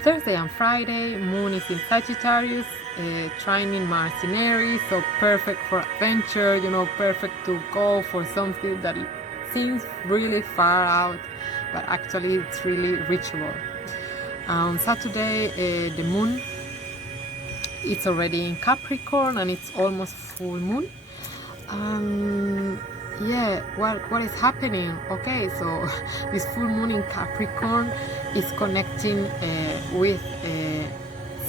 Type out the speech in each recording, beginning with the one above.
Thursday and Friday, Moon is in Sagittarius, trining Mars in Aries, so perfect for adventure, you know, perfect to go for something that it seems really far out, but actually it's really reachable. On Saturday, the Moon, it's already in Capricorn and it's almost full moon. Yeah, what is happening? Okay, so this full moon in Capricorn is connecting with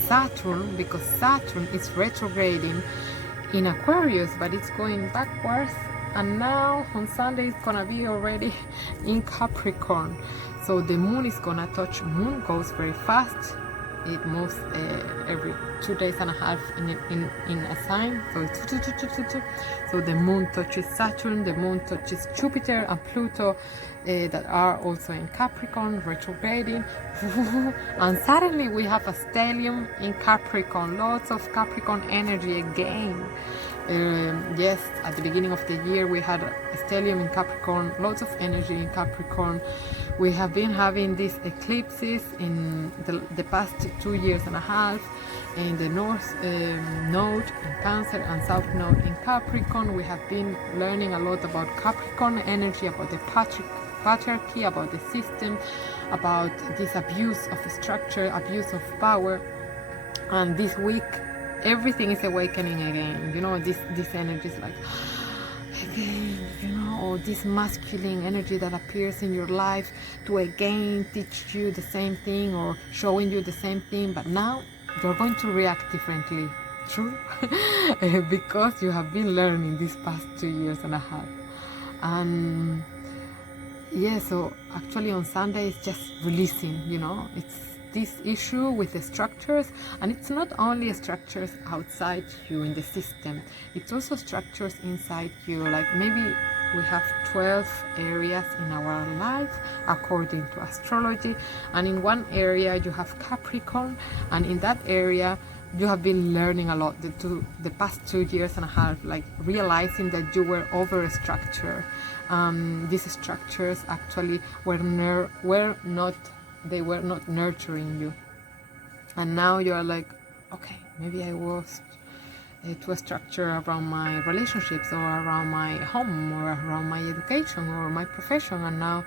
Saturn, because Saturn is retrograding in Aquarius, but it's going backwards, and now on Sunday it's gonna be already in Capricorn. So the moon is gonna touch. Moon goes very fast. It moves every 2 days and a half in a sign. So it's so the moon touches Saturn, the moon touches Jupiter and Pluto, that are also in Capricorn, retrograding. And suddenly we have a stellium in Capricorn, lots of Capricorn energy again. Yes, at the beginning of the year we had a stellium in Capricorn, lots of energy in Capricorn. We have been having these eclipses in the past 2 years and a half in the North Node in Cancer and South Node in Capricorn. We have been learning a lot about Capricorn energy, about the patriarchy, about the system, about this abuse of structure, abuse of power. And this week everything is awakening again, you know, this energy is like again, you know, or this masculine energy that appears in your life to again teach you the same thing or showing you the same thing, but now you're going to react differently. True. Because you have been learning these past 2 years and a half. And yeah, so actually on Sunday it's just releasing, you know, it's this issue with the structures, and it's not only structures outside you in the system, it's also structures inside you. Like maybe we have 12 areas in our life according to astrology, and in one area you have Capricorn, and in that area you have been learning a lot the past 2 years and a half, like realizing that you were over structured. These structures actually were not nurturing you, and now you are like, okay, maybe I was to a structure around my relationships or around my home or around my education or my profession, and now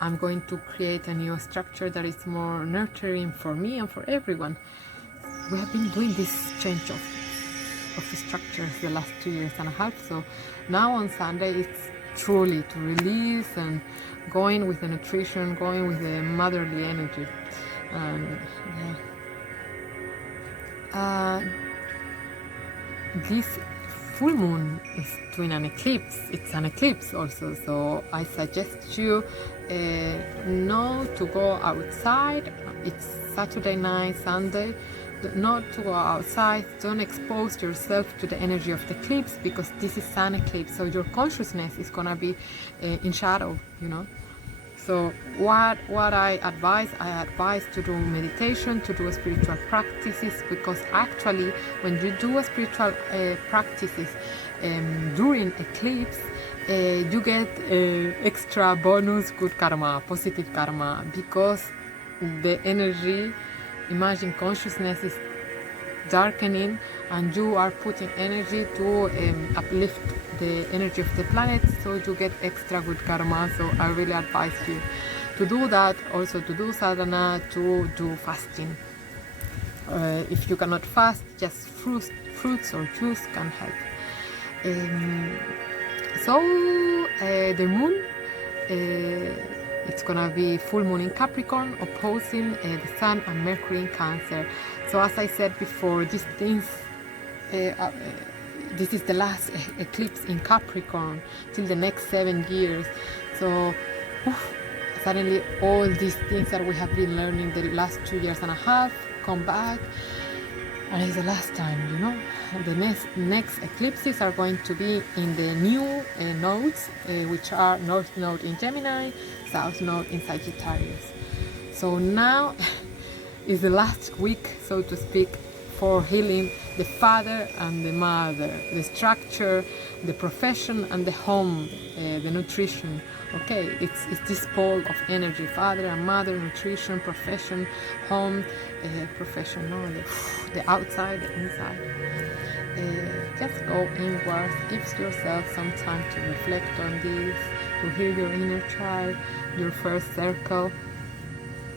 I'm going to create a new structure that is more nurturing for me and for everyone. We have been doing this change of structures the last 2 years and a half, so now on Sunday it's truly to release and going with the nutrition, going with the motherly energy. This full moon is doing an eclipse. It's an eclipse also, so I suggest you not to go outside. It's Saturday night, Sunday, not to go outside. Don't expose yourself to the energy of the eclipse, because this is sun eclipse, so your consciousness is gonna be in shadow, you know. So what I advise to do meditation, to do spiritual practices, because actually when you do a spiritual practices during eclipse, you get extra bonus good karma, positive karma, because the energy, imagine consciousness is darkening and you are putting energy to uplift the energy of the planet, so you get extra good karma. So I really advise you to do that, also to do sadhana, to do fasting. If you cannot fast, just fruits or juice can help. The moon, it's gonna be full moon in Capricorn, opposing the Sun and Mercury in Cancer. So as I said before, these things, this is the last eclipse in Capricorn till the next 7 years. So suddenly all these things that we have been learning the last 2 years and a half come back, and it's the last time, you know. The next eclipses are going to be in the new nodes, which are North Node in Gemini, South Node in Sagittarius. So now is the last week, so to speak, for healing the father and the mother, the structure, the profession and the home, the nutrition, Okay, it's this pole of energy: father and mother, nutrition, profession, home, profession, no, the outside, the inside. Just go inwards, give yourself some time to reflect on this, to hear your inner child, your first circle,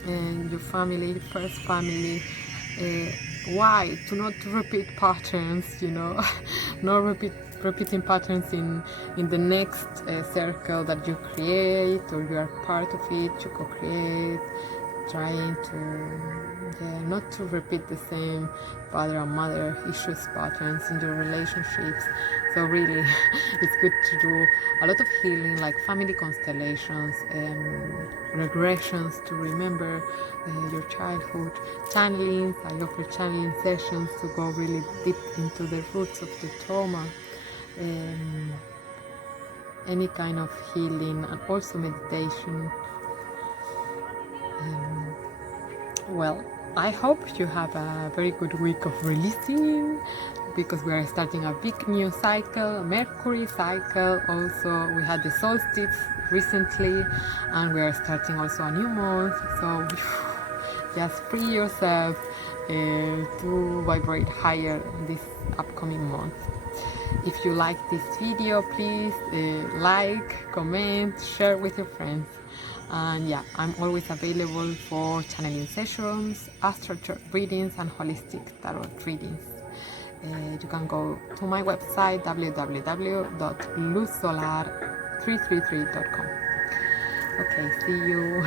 and your family, first family. Why? To not repeat patterns, you know, not repeating patterns in the next circle that you create, or you are part of it, you co-create, trying to, not to repeat the same father and mother issues, patterns in your relationships. So really, it's good to do a lot of healing, like family constellations and regressions, to remember your childhood, channelings. I offer channeling sessions to go really deep into the roots of the trauma, any kind of healing, and also meditation. Well, I hope you have a very good week of releasing, because we are starting a big new cycle, Mercury cycle. Also, we had the solstice recently, and we are starting also a new month. So just free yourself to vibrate higher this upcoming month. If you like this video, please like, comment, share with your friends. And yeah, I'm always available for channeling sessions, astral chart readings, and holistic tarot readings. You can go to my website, www.luzsolar333.com. Okay, see you.